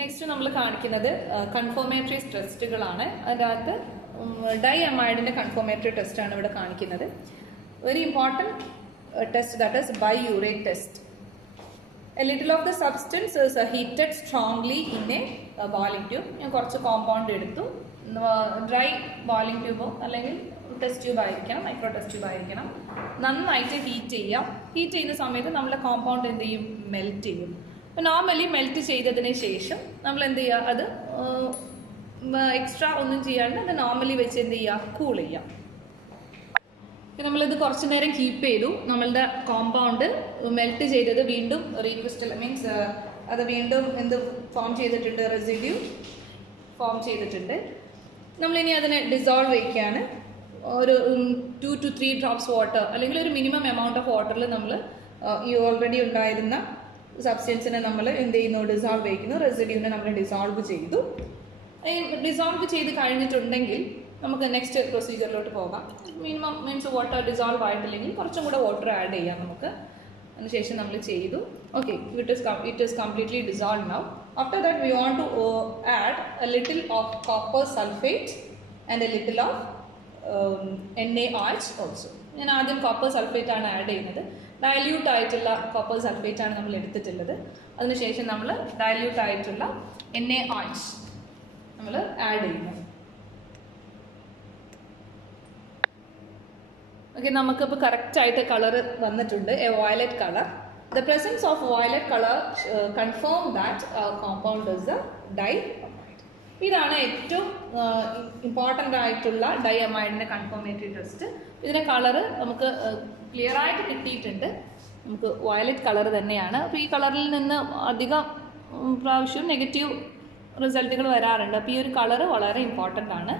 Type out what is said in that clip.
Next നമ്മൾ കാണിക്കുന്നത് കൺഫോർമേറ്ററി ടെസ്റ്റുകളാണ്. അതിൻ്റെ അകത്ത് ഡൈഅമൈഡിൻ്റെ കൺഫോർമേറ്ററി ടെസ്റ്റാണ് ഇവിടെ കാണിക്കുന്നത്. Very important test, that is biuret test. A little of the substance is heated strongly in a boiling tube. ഞാൻ കുറച്ച് കോമ്പൗണ്ട് എടുത്തു. ഡ്രൈ ബോയിലിംഗ് ട്യൂബോ അല്ലെങ്കിൽ ടെസ്റ്റ് ട്യൂബ് ആയിരിക്കണം, മൈക്രോ ടെസ്റ്റ് ട്യൂബ് ആയിരിക്കണം. നന്നായിട്ട് ഹീറ്റ് ചെയ്യാം. ഹീറ്റ് ചെയ്യുന്ന സമയത്ത് നമ്മളെ കോമ്പൗണ്ട് എന്ത് ചെയ്യും? മെൽറ്റ് ചെയ്യും. അപ്പോൾ നോർമലി മെൽറ്റ് ചെയ്തതിന് ശേഷം നമ്മൾ എന്ത് ചെയ്യുക? അത് എക്സ്ട്രാ ഒന്നും ചെയ്യാണ്ട് അത് നോർമലി വെച്ച് എന്ത് ചെയ്യുക? കൂൾ ചെയ്യാം. നമ്മളിത് കുറച്ച് നേരം കീപ്പ് ചെയ്തു. നമ്മളുടെ കോമ്പൗണ്ട് മെൽറ്റ് ചെയ്തത് വീണ്ടും റീക്രിസ്റ്റൽ മീൻസ് അത് വീണ്ടും എന്ത് ഫോം ചെയ്തിട്ടുണ്ട്? റെസിഡ്യൂ ഫോം ചെയ്തിട്ടുണ്ട്. നമ്മളിനി അതിനെ ഡിസോൾവ് വയ്ക്കുകയാണ്. ഒരു 2 to 3 drops വാട്ടർ അല്ലെങ്കിൽ ഒരു മിനിമം എമൗണ്ട് ഓഫ് വാട്ടറിൽ നമ്മൾ ഈ ഓൾറെഡി ഉണ്ടായിരുന്ന സബ്സ്റ്റൻസിനെ നമ്മൾ എന്ത് ചെയ്യുന്നു? ഡിസോൾവ് വയ്ക്കുന്നു. റെസിഡ്യൂവിനെ നമ്മൾ ഡിസോൾവ് ചെയ്തു. ഡിസോൾവ് ചെയ്ത് കഴിഞ്ഞിട്ടുണ്ടെങ്കിൽ നമുക്ക് നെക്സ്റ്റ് പ്രൊസീജിയറിലോട്ട് പോകാം. മിനിമം മീൻസ് വാട്ടർ ഡിസോൾവ് ആയിട്ടില്ലെങ്കിൽ കുറച്ചും കൂടെ വാട്ടർ ആഡ് ചെയ്യാം നമുക്ക്. അതിനുശേഷം നമ്മൾ ചെയ്തു. Okay, it is completely dissolve now. After that we want to add a little of copper sulphate and a little of NaOH also. ഞാൻ ആദ്യം കോപ്പർ സൾഫേറ്റ് ആണ് ആഡ് ചെയ്യുന്നത്. ഡയല്യൂട്ട് ആയിട്ടുള്ള കോപ്പർ സൾഫേറ്റ് ആണ് നമ്മൾ എടുത്തിട്ടുള്ളത്. അതിനുശേഷം നമ്മൾ ഡയല്യൂട്ട് ആയിട്ടുള്ള NaOH നമ്മൾ ആഡ് ചെയ്യുന്നു. ഓക്കെ, നമുക്കിപ്പോൾ കറക്റ്റായിട്ട് കളർ വന്നിട്ടുണ്ട്. A violet colour. The presence of violet colour confirm that compound is a diamide. ഇതാണ് ഏറ്റവും ഇമ്പോർട്ടൻ്റ് ആയിട്ടുള്ള ഡൈഅമൈഡിൻ്റെ കൺഫോർമേറ്ററി ടെസ്റ്റ്. ഇതിൻ്റെ കളറ് നമുക്ക് ക്ലിയർ ആയിട്ട് കിട്ടിയിട്ടുണ്ട്. നമുക്ക് വയലറ്റ് കളർ തന്നെയാണ്. അപ്പോൾ ഈ കളറിൽ നിന്ന് അധികം പ്രാവശ്യം നെഗറ്റീവ് റിസൾട്ടുകൾ വരാറുണ്ട്. അപ്പോൾ ഈ ഒരു കളറ് വളരെ ഇമ്പോർട്ടൻ്റ് ആണ്.